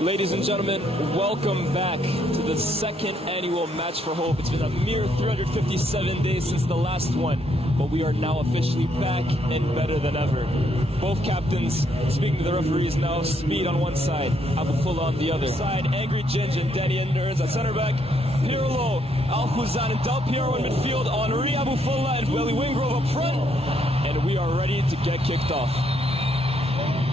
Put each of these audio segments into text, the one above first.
Ladies and gentlemen, welcome back to the second annual Match for Hope. It's been a mere 357 days since the last one, but we are now officially back and better than ever. Both captains, speaking to the referees now, Speed on one side, Abufullah on the other side, Angry Ginge and Danny Enders at center back, Pirlo, Alfuzan and Del Piero in midfield, Henri Abufullah and Billy Wingrove up front, and we are ready to get kicked off.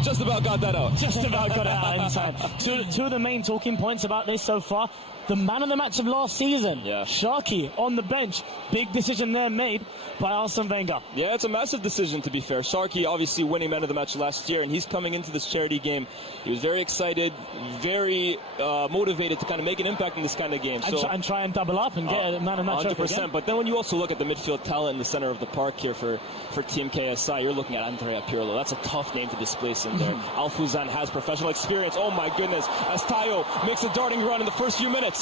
Just about got that out. Just about got it out in time. Two of the main talking points about this so far. The man of the match of last season, Sharky, on the bench. Big decision there made by Arsene Wenger. Yeah, it's a massive decision, to be fair. Sharky obviously winning man of the match last year, and he's coming into this charity game. He was very excited, very motivated to kind of make an impact in this kind of game. And try and double up and get a man of the match. 100%. But then when you also look at the midfield talent in the center of the park here for Team KSI, you're looking at Andrea Pirlo. That's a tough name to displace in there. Alfuzan has professional experience. Oh my goodness. As Tayo makes a darting run in the first few minutes.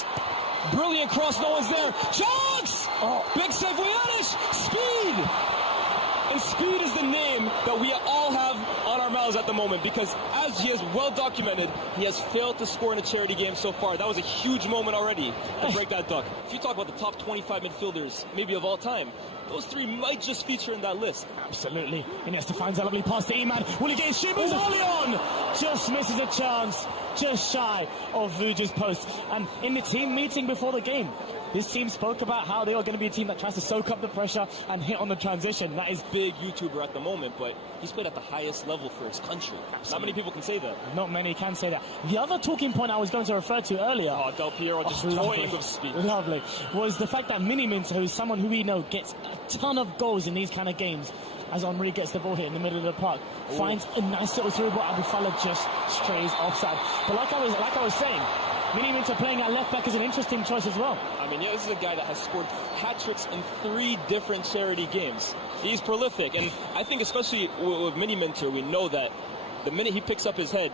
Brilliant cross, no one's there. Chance! Big save, Vujanic! Speed! And Speed is the name that we all have on our mouths at the moment, because as he has well documented, he has failed to score in a charity game so far. That was a huge moment already to break that duck. If you talk about the top 25 midfielders, maybe of all time, those three might just feature in that list. Absolutely. Iniesta finds a lovely pass to Iman. Will he get his shoot? Leon just misses a chance, just shy of Vuja's post. And in the team meeting before the game, this team spoke about how they are going to be a team that tries to soak up the pressure and hit on the transition. That is big YouTuber at the moment, but he's played at the highest level for his country. Absolutely. Not many people can say that. Not many can say that. The other talking point I was going to refer to earlier, Del Piero just toying with Speed. Lovely. Was the fact that Mini Minter, who's someone who we know gets a ton of goals in these kind of games, as Henri gets the ball hit in the middle of the park, finds a nice little through ball. Abufullah just strays offside. But like I was saying, Mini Minter playing at left back is an interesting choice as well. I mean, yeah, this is a guy that has scored hat-tricks in 3 different charity games. He's prolific, and I think especially with Mini Minter, we know that the minute he picks up his head,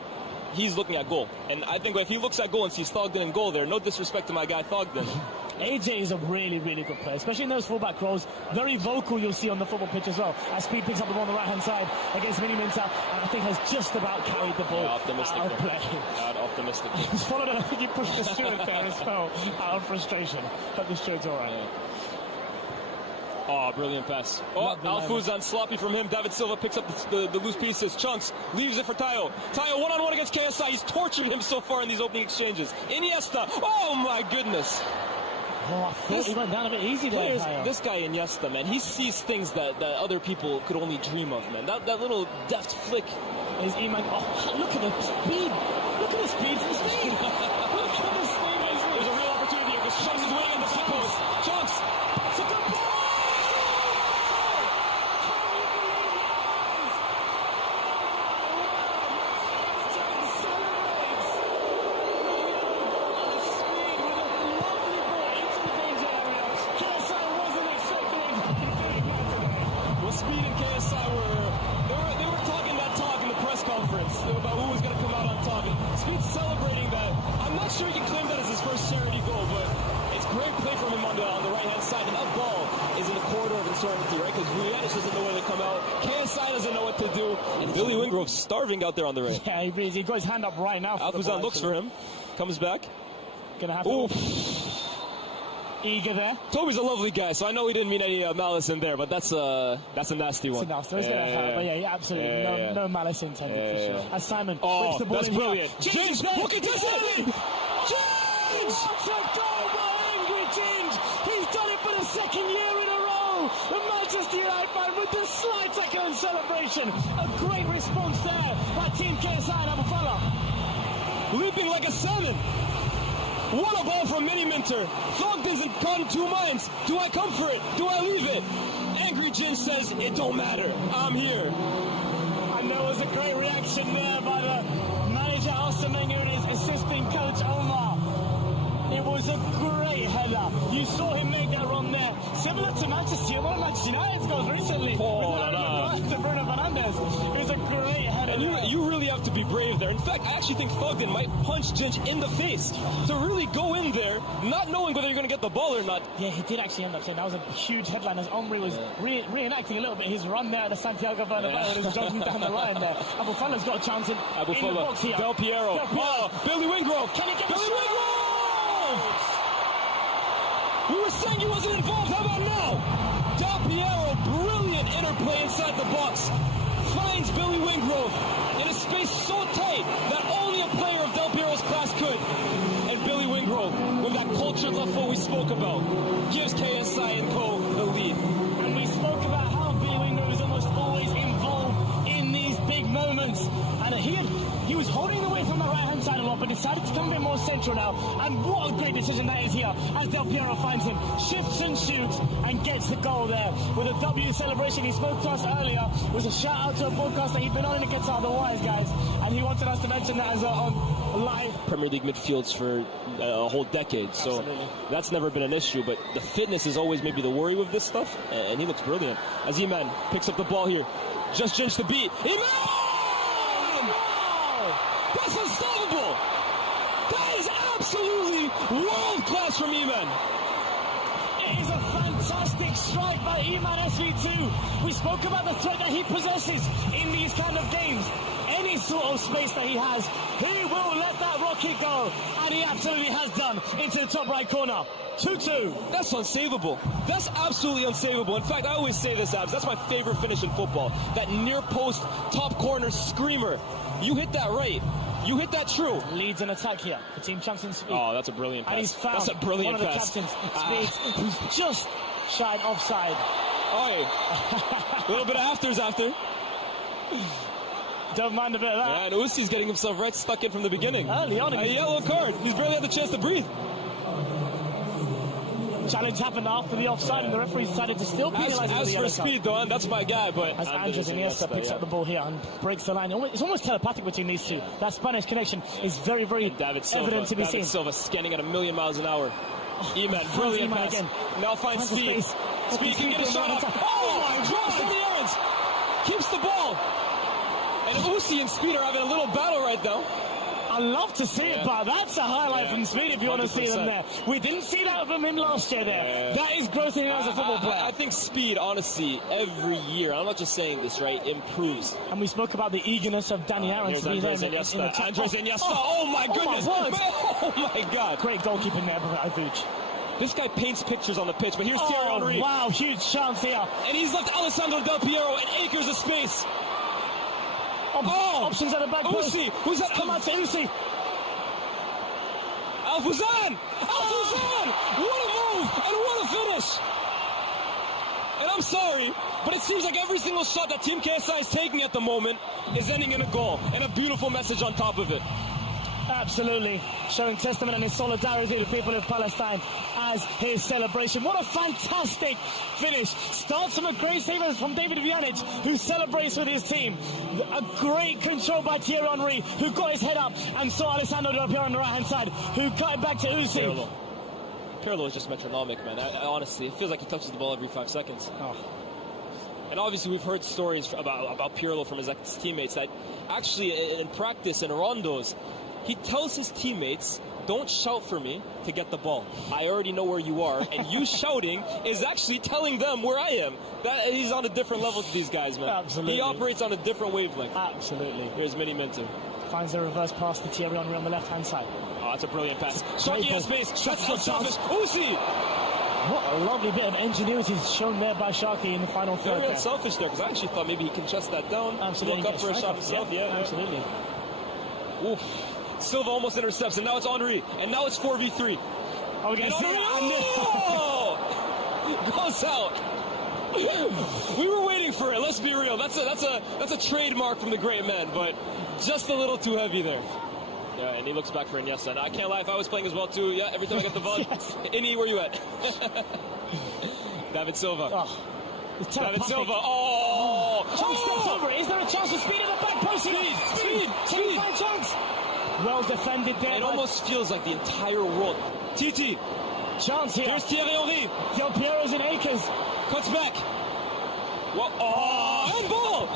he's looking at goal. And I think if he looks at goal and sees Thogden in goal there, no disrespect to my guy Thogden. AJ is a really, really good player, especially in those fullback roles. Very vocal, you'll see on the football pitch as well. As Speed picks up the ball on the right-hand side against Mini Minter, and I think has just about carried the ball out of play. Optimistic. He's followed it. I think he pushed the steward there as well, out of frustration. But the steward's all right. Oh, brilliant pass. Alfuzan sloppy from him. David Silva picks up the loose pieces. Chunks leaves it for Tayo. Tayo one-on-one against KSI. He's tortured him so far in these opening exchanges. Iniesta. Oh, my goodness. Oh, I thought he went down a bit easy there. This guy Iniesta, man, he sees things that other people could only dream of, man. That little deft flick. Is Iman? Oh, look at the speed. Look at the speed from Speed. Look at the speed. There's a real opportunity here because Chunks is winning in the post. Chunks. It's a good ball. Speed and KSI they were talking that talk in the press conference about who was going to come out on top. And Speed's celebrating that. I'm not sure he can claim that as his first charity goal, but it's great play from him on the right-hand side. And that ball is in a corridor of uncertainty, right? Because Vujanic doesn't know where to come out. KSI doesn't know what to do. And Billy Wingrove's starving out there on the right. Yeah, he got his hand up right now. Alfuzan looks for him. Comes back. Gonna have to... Eager there. Toby's a lovely guy, so I know he didn't mean any malice in there, but that's a nasty one. It's a nasty one. It's gonna hurt, but yeah, absolutely. No malice intended for sure. As Simon whips the ball that's in brilliant. Ginge, look at this one! Ginge! What a goal by Angry Ginge! He's done it for the second year in a row! The Manchester United man with the slide tackle and celebration. A great response there by Team KSI and Abufullah. Leaping like a salmon. What a ball from Mini Minter. Thogden's caught in 2 minds. Do I come for it? Do I leave it? Angry Ginge says, it don't matter. I'm here. And there was a great reaction there by the manager Arsene Wenger and his assistant coach Omar. It was a great header. You saw him make that run there. Similar to Manchester United's goals recently. To Bruno Fernandes. It was a great header. And you really have to be brave there. In fact, I actually think Fogden might punch Ginch in the face to really go in there, not knowing whether you're going to get the ball or not. Yeah, he did actually end up saying that was a huge headline as Omri was reenacting a little bit his run there at the Santiago Bernabeu and was jogging down the line there. Abufala's got a chance in the box here. Del Piero. Oh, Billy Wingrove. Can he get Billy Wingrove! We were saying he wasn't involved. How about now? Del Piero, brilliant interplay inside the box. Finds Billy Wingrove in a space so tight that only a player of Del Piero's class could. And Billy Wingrove, with that cultured left foot we spoke about, gives KSI and Co. the lead. And we spoke about how Billy Wingrove is almost always involved in these big moments. And he was holding away from the right-hand side a lot, but decided to come a bit more central now. And what a great decision that is here, as Del Piero finds him, shifts and shoots, and gets the goal there. With a W celebration, he spoke to us earlier. It was a shout-out to a podcast that he'd been on in against Other Wise, guys. And he wanted us to mention that as on live. Premier League midfields for a whole decade, so that's never been an issue. But the fitness is always maybe the worry with this stuff, and he looks brilliant. As Iman picks up the ball here, just Ginch the beat. Iman! That's unstoppable! That is absolutely world class from Iman. It is a fantastic strike by Iman SV2. We spoke about the threat that he possesses in these kind of games. Any sort of space that he has, he will let that rocket go. And he absolutely has done into the top right corner. 2-2. That's unsavable. That's absolutely unsavable. In fact, I always say this, Abs. That's my favorite finish in football. That near post, top corner screamer. You hit that right. You hit that true. Leads an attack here for Team Champions Speed. Oh, that's a brilliant pass. And he's found that's a brilliant one of the pass. captains, Speed, who's just shied offside. Oh, a little bit of afters after. Don't mind a bit of that. Yeah, and Usi's getting himself right stuck in from the beginning. Early on. A yellow card. He's barely had the chance to breathe. Challenge happened after the offside, and the referee decided to still penalise. As for Speed, though, that's my guy. But as Andres Iniesta picks up the ball here and breaks the line, it's almost telepathic between these two. That Spanish connection is very, very evident to be seen. David Silva scanning at 1,000,000 miles an hour. Iman, brilliant pass. Again. Now finds Speed. Speed can get a shot off. Oh my gosh! In the errands, keeps the ball. And Usi and Speed are having a little battle right now. I love to see it, but that's a highlight from Speed if you want to see them there. We didn't see that from him last year there. That is growth in him as a football player. I think Speed, honestly, every year, I'm not just saying this, right, improves. And we spoke about the eagerness of Danny Aaron to be there in the Andres Iniesta. Oh my goodness. Oh my God. Great goalkeeping there by Ivuch. This guy paints pictures on the pitch, but here's Thierry Henry. Wow, huge chance here. And he's left Alessandro Del Piero and acres of space. Options at the back post. Usi, who's that? Come out to Usi. Alfuzan! Alfuzan! What a move and what a finish! And I'm sorry, but it seems like every single shot that Team KSI is taking at the moment is ending in a goal and a beautiful message on top of it. Absolutely. Showing testament and his solidarity with the people of Palestine as his celebration. What a fantastic finish. Starts from a great save from David Vjanic, who celebrates with his team. A great control by Thierry Henry, who got his head up and saw Alessandro Del Piero on the right-hand side, who cut it back to Usi. Pirlo is just metronomic, man. Honestly, it feels like he touches the ball every 5 seconds. And obviously, we've heard stories about Pirlo from his ex-teammates that actually, in practice, in rondos, he tells his teammates, don't shout for me to get the ball. I already know where you are, and you shouting is actually telling them where I am. He's on a different level to these guys, man. Absolutely. He operates on a different wavelength. Absolutely. Here's Mini Minto. Finds the reverse pass to Thierry Henry on the left-hand side. Oh, that's a brilliant pass. Sharky has space. That's unselfish. Uzi! What a lovely bit of ingenuity shown there by Sharky in the final third. Very unselfish there, because I actually thought maybe he can chest that down. Absolutely. Look up for a shot himself. Yeah, absolutely. Oof. Silva almost intercepts, and now it's Henry, and now it's 4v3. Are we going to see it? Goes out. We were waiting for it. Let's be real. That's a trademark from the great man, but just a little too heavy there. Yeah, and he looks back for Iniesta. Now, I can't lie, if I was playing as well too, yeah, every time I get the ball, Ini, where you at? David Silva. David Silva. Steps over. Is there a chance of Speed in the back post? Speed. Chance. Well defended there. It almost feels like the entire world. TT. Chance here. There's Thierry Henry. Del Piero's in acres. Cuts back. Handball.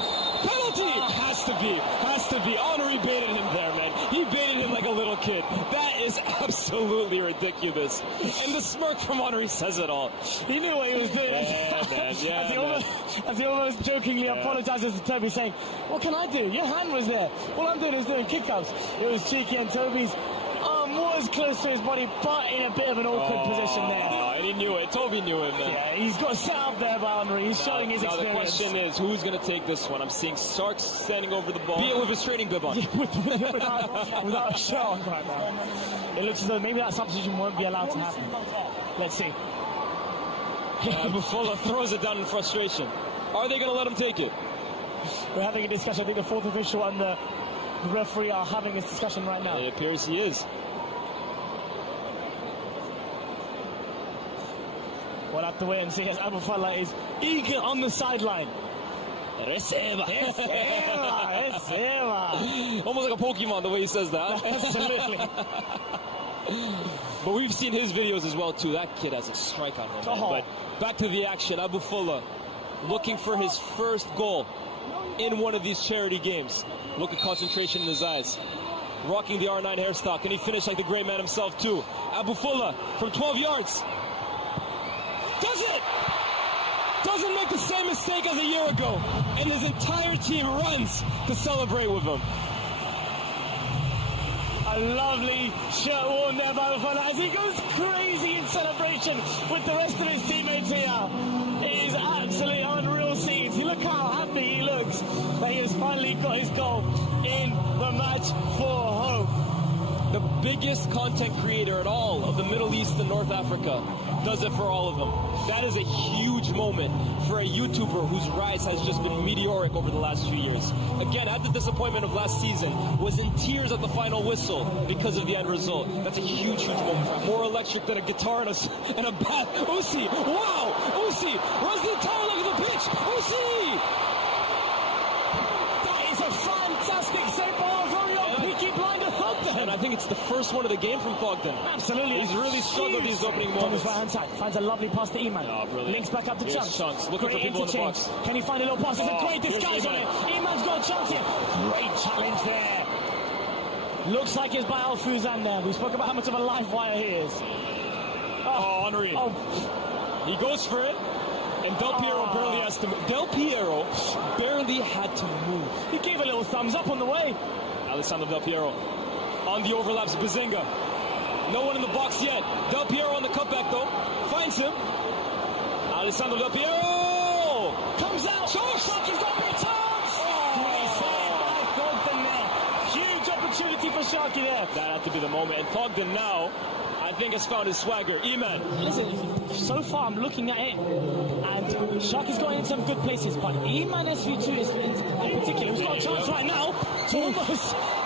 Penalty. Has Has to be. Henry baited him there, man. He baited him like a little kid. That is absolutely ridiculous. And the smirk from Henry says it all. He knew what he was doing. As he almost jokingly apologizes to Toby, saying, what can I do? Your hand was there. All I'm doing is doing kick-ups. It was cheeky, and Toby's arm was close to his body, but in a bit of an awkward position there. And he knew it. Toby knew it, man. Yeah, he's got set up there by Henry. He's showing his experience. Now the question is, who's going to take this one? I'm seeing Sarks standing over the ball. Be it with his training bib on. without a shirt on right now. It looks as though maybe that substitution won't be allowed to happen. Let's see. Buffalo throws it down in frustration. Are they going to let him take it? We're having a discussion. I think the fourth official and the referee are having this discussion right now. It appears he is. We'll have to wait and see as Abu Fala is eager on the sideline. Receba. Receba. Almost like a Pokemon the way he says that. Absolutely. But we've seen his videos as well too. That kid has a strike on him. But back to the action. Abu Fala looking for his first goal in one of these charity games. Look at concentration in his eyes. Rocking the R9 hairstyle. Can he finish like the great man himself too? Abu Fala from 12 yards. Does it! Doesn't make the same mistake as a year ago. And his entire team runs to celebrate with him. A lovely shirt worn there by Fala as he goes crazy in celebration with the rest of his teammates here. It is absolutely unreal scenes. You look how happy he looks that he has finally got his goal in the match for hope. The biggest content creator at all of the Middle East and North Africa does it for all of them. That is a huge moment for a YouTuber whose rise has just been meteoric over the last few years. Again, had the disappointment of last season, was in tears at the final whistle because of the end result. That's a huge, huge moment for him. More electric than a guitar and a bath. Usi, wow! Usi runs the entire leg of the pitch. Usi! That is a fantastic save ball from your Peaky Blinder Thogden. And I think it's the first one of the game from Thogden. Absolutely. He's really struggled these opening moments. Right hand side, finds a lovely pass to Iman. Links back up to Chunks. Looking for people in the box. Can he find a little pass? There's a great disguise on it. Iman's got a chance here. Great challenge there. Looks like it's by Al Fuzan there. We spoke about how much of a live wire he is. Henry. He goes for it. And Del Piero barely has to move. Del Piero barely had to move. He gave a little thumbs up on the way. Alessandro Del Piero on the overlaps. Bazinga. No one in the box yet. Del Piero on the cutback though. Finds him. Alessandro Del Piero comes out. Sharky's got a big chance. Great save by Thogden there. Huge opportunity for Sharky there. That had to be the moment. And Thogden now, I think, has found his swagger. Iman. Listen, so far I'm looking at it, and Sharky's got in some good places, but Iman SV2 is in particular, who's got a chance right now to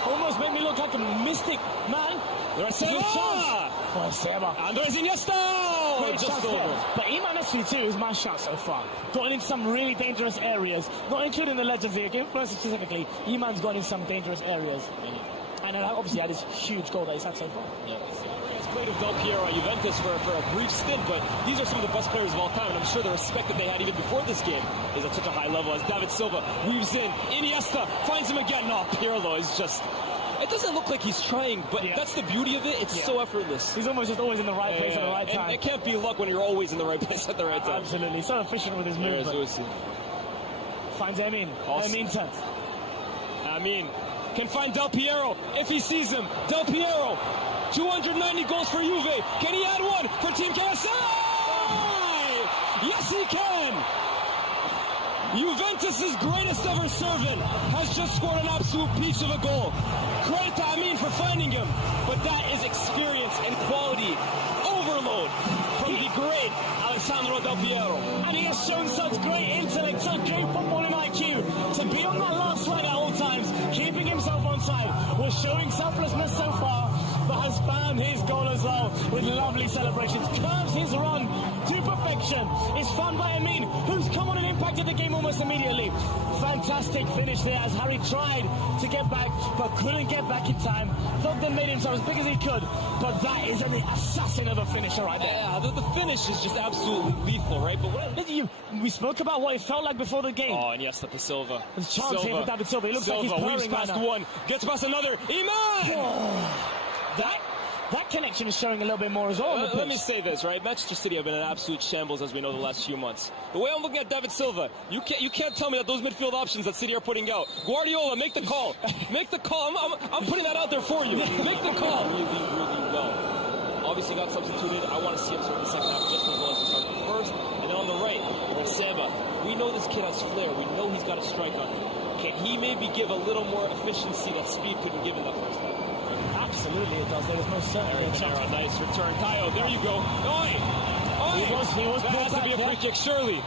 almost make me look like a mystic man. There's a chance for Seba. Andres Iniesta! Just over. But Iman SV2 is my shot so far. Gotten in some really dangerous areas, not including the Legends here, game first specifically. Iman's gone in some dangerous areas. And then obviously had this huge goal that he's had so far. Yeah. Played with Del Piero at Juventus for a brief stint, but these are some of the best players of all time, and I'm sure the respect that they had even before this game is at such a high level as David Silva weaves in. Iniesta finds him again. No, Pirlo is just... It doesn't look like he's trying, but that's the beauty of it. It's so effortless. He's almost just always in the right place at the right time. And it can't be luck when you're always in the right place at the right time. Absolutely. So efficient with his movement. Finds Amin. Amin turns. Amin can find Del Piero if he sees him. Del Piero, 290 goals for Juve. Can he add one for Team KSI? Yes, he can. Juventus' greatest ever servant has just scored an absolute peach of a goal. Credit to Amin for finding him, but that is experience and quality overload from the great Alessandro Del Piero. And he has shown such great intellect, such great footballing IQ to be on that last line at all times, keeping himself on side. Was showing selflessness so far, but has found his goal as well with lovely celebrations. Curves his run to perfection. It's found by Amin, who's come on and impacted the game almost immediately. Fantastic finish there as Harry tried to get back, but couldn't get back in time. Thought they made himself as big as he could, but that is an assassin of a finisher right there. Yeah, the finish is just absolutely lethal, right? But we spoke about what it felt like before the game. Oh, Iniesta to Silva. There's a chance here for David Silva. It looks like he's weaves past one, gets past another. Iman! Oh, that connection is showing a little bit more as well. Let me say this, right? Manchester City have been in absolute shambles, as we know, the last few months. The way I'm looking at David Silva, you can't tell me that those midfield options that City are putting out. Guardiola, make the call. Make the call. I'm putting that out there for you. Make the call. Really, really well. Obviously got substituted. I want to see him start the second half just as well as he started the first. And then on the right, Samba. We know this kid has flair. We know he's got a strike on him. Can he maybe give a little more efficiency that Speed couldn't give in that first half? Absolutely it does. There was no certainty. A nice return. Tayo, there you go. Oi! Oi! He was that has to be a free kick, surely.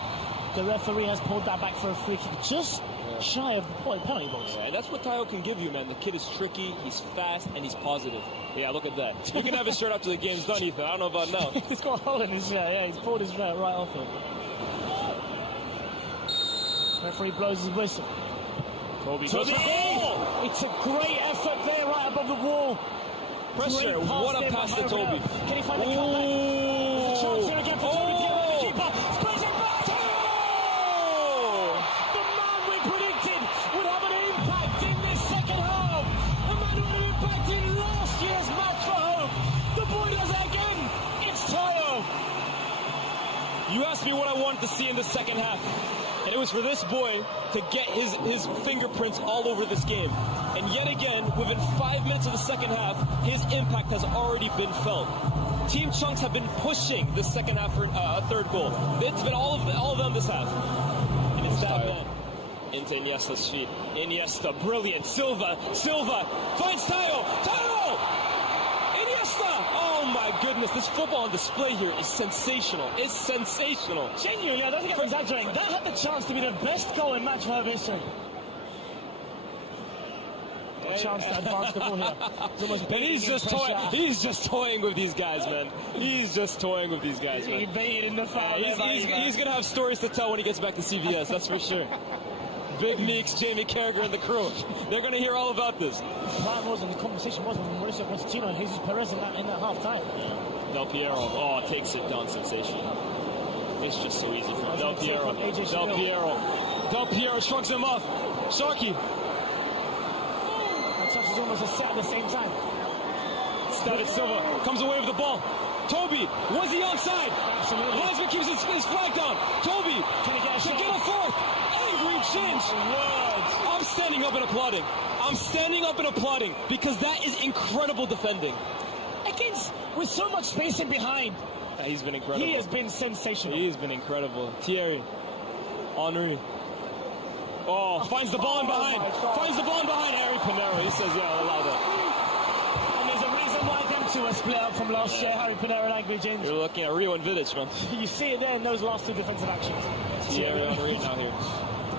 The referee has pulled that back for a free kick, just shy of the penalty box. Yeah, that's what Tayo can give you, man. The kid is tricky, he's fast, and he's positive. Yeah, look at that. You can have his shirt after the game's done, Ethan. I don't know about now. He's got a hole in his shirt. Yeah, he's pulled his shirt right off it. Referee blows his whistle. Toby goes for goal! It's a great effort there, right above the wall. Pressure. What a pass to Toby. Can he find the comeback? There's a chance here again for Toby to get over the keeper. Sprays it back. The man we predicted would have an impact in this second half. The man who had an impact in last year's match for home. The boy does it again. It's Tayo. You asked me what I wanted to see in the second half. And it was for this boy to get his fingerprints all over this game. And yet again, within 5 minutes of the second half, his impact has already been felt. Team Chunks have been pushing the second half for a third goal. It's been all of them this half. And it's that man. Into Iniesta's feet. Iniesta, brilliant. Silva finds Tayo. Tayo! Iniesta! Oh my goodness, this football on display here is sensational. It's sensational. Genuinely, I don't think I'm exaggerating. That had the chance to be the best goal in match for her history. A chance to advance the ball here. He's just toying with these guys, man. He's just toying with these guys, man. He baited in the foul. He's going to have stories to tell when he gets back to CVS, that's for sure. Big Meeks, Jamie Carragher, and the crew. They're going to hear all about this. That wasn't the conversation, wasn't Mauricio Pochettino and Jesus Perez in that half time. Del Piero, takes it down, sensational. It's just so easy for him. Del Piero shrugs him off. Sharky. That touch is almost a set at the same time. David Silva comes away with the ball. Toby, was he onside? Absolutely. Linesman keeps his flag down. Toby, can he get a shot? Get a fourth. Angry change. I'm standing up and applauding. I'm standing up and applauding because that is incredible defending. Against, with so much space in behind. Yeah, he's been incredible. He has been sensational. He's been incredible. Thierry, Henry. Finds the ball in behind. Finds the ball in behind. Harry Pinero. He says, yeah, I'll allow that. And there's a reason why them two are split up from last year. Harry Pinero and Angry James. You're looking at Rio and Vidic, man. You see it there in those last two defensive actions. Thierry Henry now here.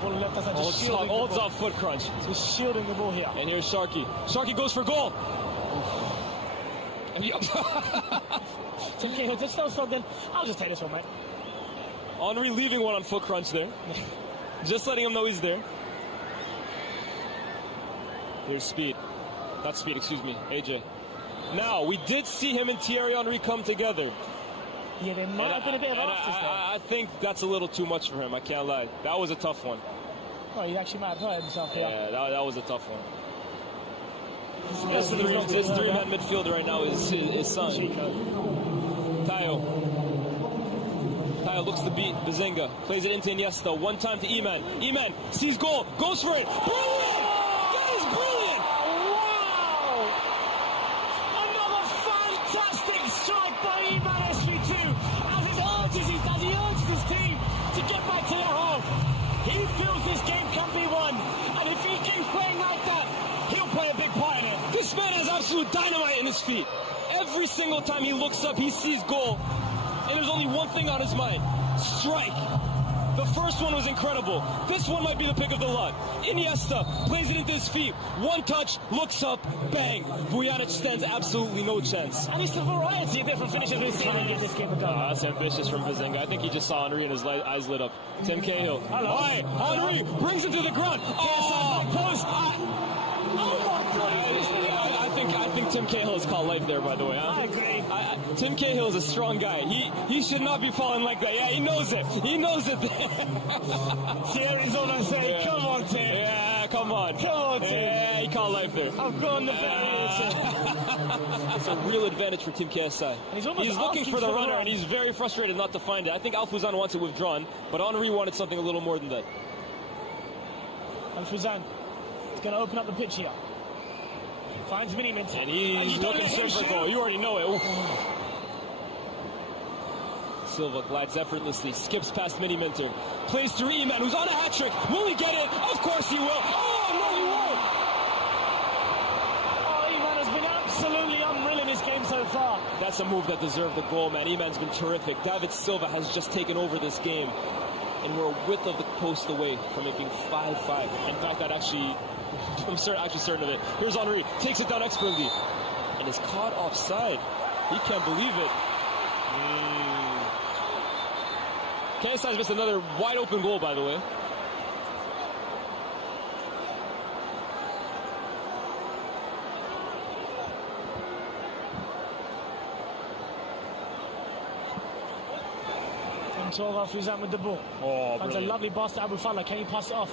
Ball left us holds off foot crunch. He's shielding the ball here. And here's Sharky. Sharky goes for goal. It's okay, just so good. I'll just take this one, mate. Henry leaving one on foot crunch there. Just letting him know he's there. There's Speed. Not Speed, excuse me. AJ. Now, we did see him and Thierry Henry come together. Yeah, there might have been a bit of afters there. I think that's a little too much for him. I can't lie. That was a tough one. Oh, he actually might have hurt himself here. Yeah, that was a tough one. This three-man midfielder right now is his son. Tayo looks to beat Bazinga. Plays it into Iniesta. One time to Iman. Iman sees goal. Goes for it. Brilliant! That is brilliant! Wow! Another fantastic strike by Iman SV2. As he urges his team to get back to their half. He feels this game can be won. And if he keeps playing like that, he'll play a big part in it. This man has absolute dynamite in his feet. Every single time he looks up, he sees goal. And there's only one thing on his mind. Strike. The first one was incredible. This one might be the pick of the lot. Iniesta plays it into his feet. One touch, looks up, bang. Vujanic stands absolutely no chance. And it's the variety of different finishes we've seen in this game. That's ambitious from Vizinga. I think he just saw Henry and his eyes lit up. Tim Cahill. Hi, Henry brings him to the ground. Oh, post. I think Tim Cahill has caught life there, by the way. I agree. Tim Cahill is a strong guy. He should not be falling like that. Yeah, he knows it. He knows it. Thierry's on and saying, come on, Tim. Yeah, come on. Come on, Tim. Yeah, he caught life there. I'm going to bed. It's a real advantage for Team KSI. He's looking for the runner, and he's very frustrated not to find it. I think Alfuzan wants it withdrawn, but Henry wanted something a little more than that. Alfuzan is going to open up the pitch here. Finds Miniminter. And he's looking for goal. You already know it. Oof. Silva glides effortlessly, skips past Miniminter, plays through Iman, who's on a hat-trick. Will he get it? Of course he will. Oh, no, he won't. Oh, Iman has been absolutely unreal in this game so far. That's a move that deserved the goal, man. Iman's been terrific. David Silva has just taken over this game, and we're a width of the post away from it being 5-5. In fact, I'm certain of it. Here's Henry, takes it down expertly, and is caught offside. He can't believe it. KSI's missed another wide open goal, by the way. Alfuzan with the ball. Oh, finds a lovely pass to Abu Fala. Can he pass it off?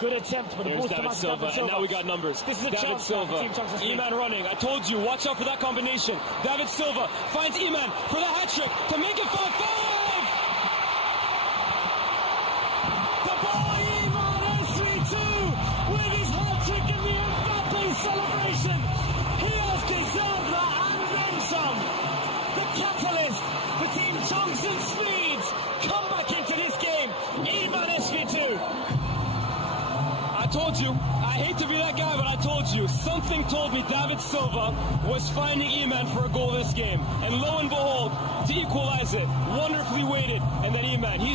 Good attempt, but there's David Silva, and now we got numbers. This is a David Silva, Iman running. I told you, watch out for that combination. David Silva finds Iman for the hat trick to make it 5-5. The ball, Iman S3-2 with his hat trick in the Mbappe celebration. He has deserved that and then some. The catalyst for Team Johnson Speeds come back into this game. Iman S3-2. I told you, I hate to be that guy, but I told you, something told me David Silva was finding Iman for a goal this game. And lo and behold, to equalize it, wonderfully weighted, and then Iman. He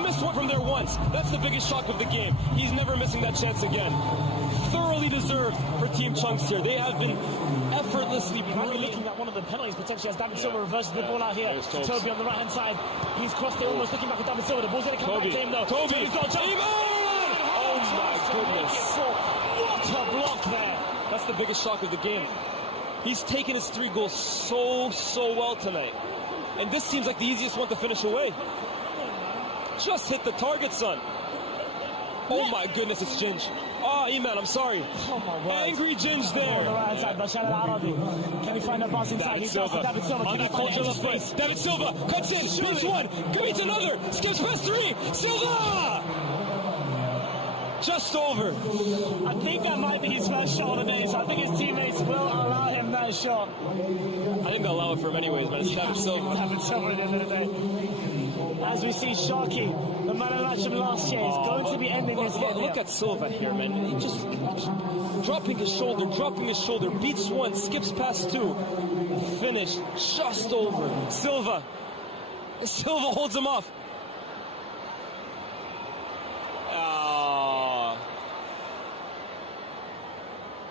missed one from there once. That's the biggest shock of the game. He's never missing that chance again. Thoroughly deserved for Team Chunks here. They have been effortlessly looking at one of the penalties potentially as David Silva reverses the ball out here. Toby on the right hand side. He's crossed it almost looking back at David Silva. The ball's going to come back to him though. Toby's got a jump. Oh my goodness. What a block there. That's the biggest shock of the game. He's taken his 3 goals so well tonight. And this seems like the easiest one to finish away. Just hit the target, son. Oh my goodness, it's Ginge. Oh, Iman, I'm sorry. Oh my word. Angry Ginge there. On the right side, Bashar Al-Arabi. Can he find a pass inside? David Silva. David Silva. On that cultural space. David Silva cuts in. Hits one. Commits another. Skips past 3. Silva! Just over. I think that might be his first shot of the day, so I think his teammates will allow him that shot. I think they'll allow it for him anyways, man. It's David Silva. David Silva at the end of the day. As we see Sharky, the man of match from last year, is going to be ending this game. Look at Silva here, man. He just dropping his shoulder, beats one, skips past 2. Finish just over. Silva holds him off.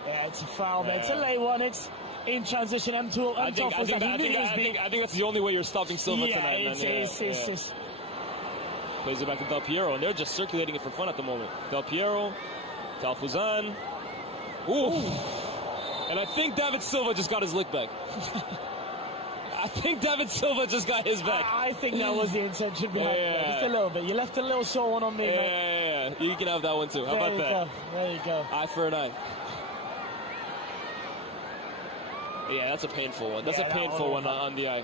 Yeah, it's a foul, man. It's a late one. It's in transition. I think that's the only way you're stopping Silva tonight, man. It's Plays it back to Del Piero, and they're just circulating it for fun at the moment. Del Piero, Alfuzan. Ooh. And I think David Silva just got his lick back. I think David Silva just got his back. I think that was the intention behind it. Just a little bit. You left a little short one on me, man. Yeah. You can have that one too. How about that? There you go. Eye for an eye. Yeah, that's a painful one. That's a painful one on the eye.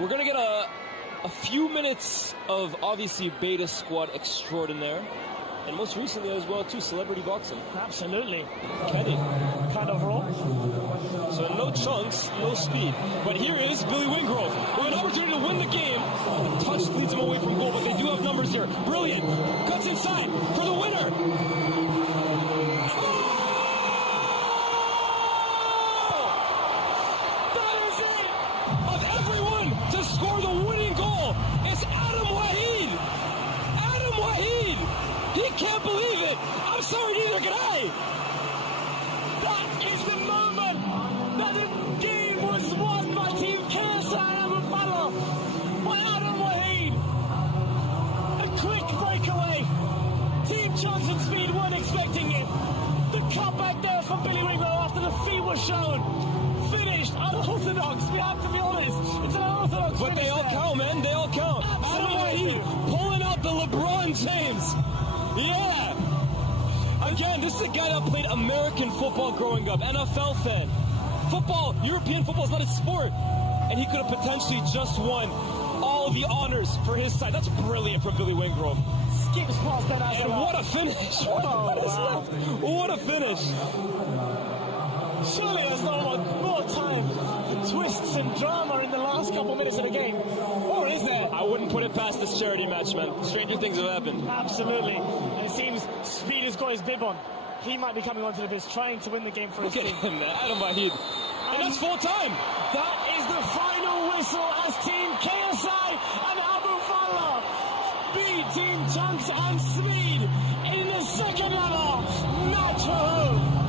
We're going to get a few minutes of, obviously, Beta Squad extraordinaire. And most recently as well, too, celebrity boxing. Absolutely. Kenny. Kind of raw. So no Chunks, no speed. But here is Billy Wingrove with an opportunity to win the game. The touch leads him away from goal, but they do have numbers here. Brilliant. Cuts inside for the winner. right there from Billy Winklow after the feet were shown. Finished, unorthodox, we have to be honest. It's an unorthodox But they all there. count, man. They all count. Absolutely. Pulling out the LeBron James. Yeah. Again, this is a guy that played American football growing up, NFL fan. Football, European football is not a sport. And he could have potentially just won all the honors for his side. That's brilliant from Billy Wingrove. Skips past Ben And what a finish. wow. What a finish. Surely there's no more time for twists and drama in the last couple minutes of the game. Or is there? I wouldn't put it past this charity match, man. Stranger things have happened. Absolutely. And it seems Speed has got his bib on. He might be coming onto the pitch trying to win the game for his Look at team. him, man. Adam Wahid. And that's full time. That is the final whistle as Team KSI and Abu Fala beat Team Chunks and Speed in the second level match for who?